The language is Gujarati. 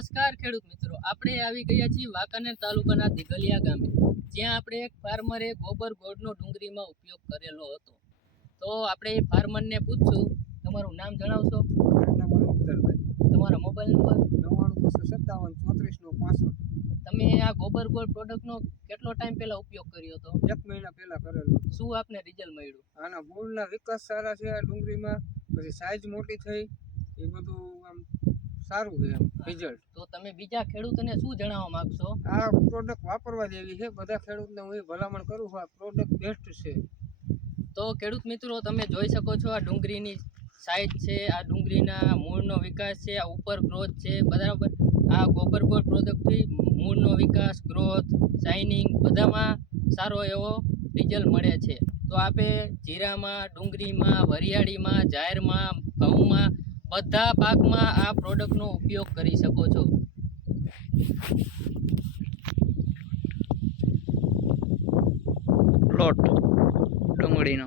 નમસ્કાર ખેડૂત મિત્રો, આપણે આવી ગયા છીએ વાંકાનેર તાલુકાના દિઘલિયા ગામે, જ્યાં આપણે એક ફાર્મરે ગોબર ગોળનો ડુંગળીમાં ઉપયોગ કરેલો હતો. તો આપણે એ ફાર્મરને પૂછશું, તમારું નામ જણાવશો? મારું નામ અનુપભાઈ. તમારો મોબાઈલ નંબર? 9957 તમે આ ગોબર ગોળ પ્રોડક્ટનો કેટલો ટાઈમ પહેલા ઉપયોગ કર્યો હતો? 1 મહિના પહેલા કરેલો હતો. શું આપને રિઝલ્ટ મળ્યું? આના મૂળના વિકાસ સારા છે આ ડુંગળીમાં, પછી સાઈઝ મોટી થઈ, એ બધું આમ સારું છે એમ રિઝલ્ટ. તો તમે બીજા ખેડૂતોને શું જણાવવા માંગશો? આ પ્રોડક્ટ વાપરવા જેવી છે. બધા ખેડૂતને હું એ ભલામણ કરું છું, આ પ્રોડક્ટ બેસ્ટ છે. તો ખેડૂત મિત્રો, તમે જોઈ શકો છો આ ડુંગળીની સાઈઝ છે, આ ડુંગળીના મૂળનો વિકાસ છે, આ ઉપર ગ્રોથ છે, બરાબર. આ ગોબર ગોળ પ્રોડક્ટથી મૂળનો વિકાસ, ગ્રોથ, શાઇનિંગ બધામાં સારો એવો રિઝલ્ટ મળે છે. તો આપણે જીરામાં, ડુંગળીમાં, વરિયાળીમાં, જાહેરમાં, ઘઉંમાં બધા પાકમાં આ પ્રોડક્ટનો ઉપયોગ કરી શકો છો. પ્લોટ ડુંગળીનો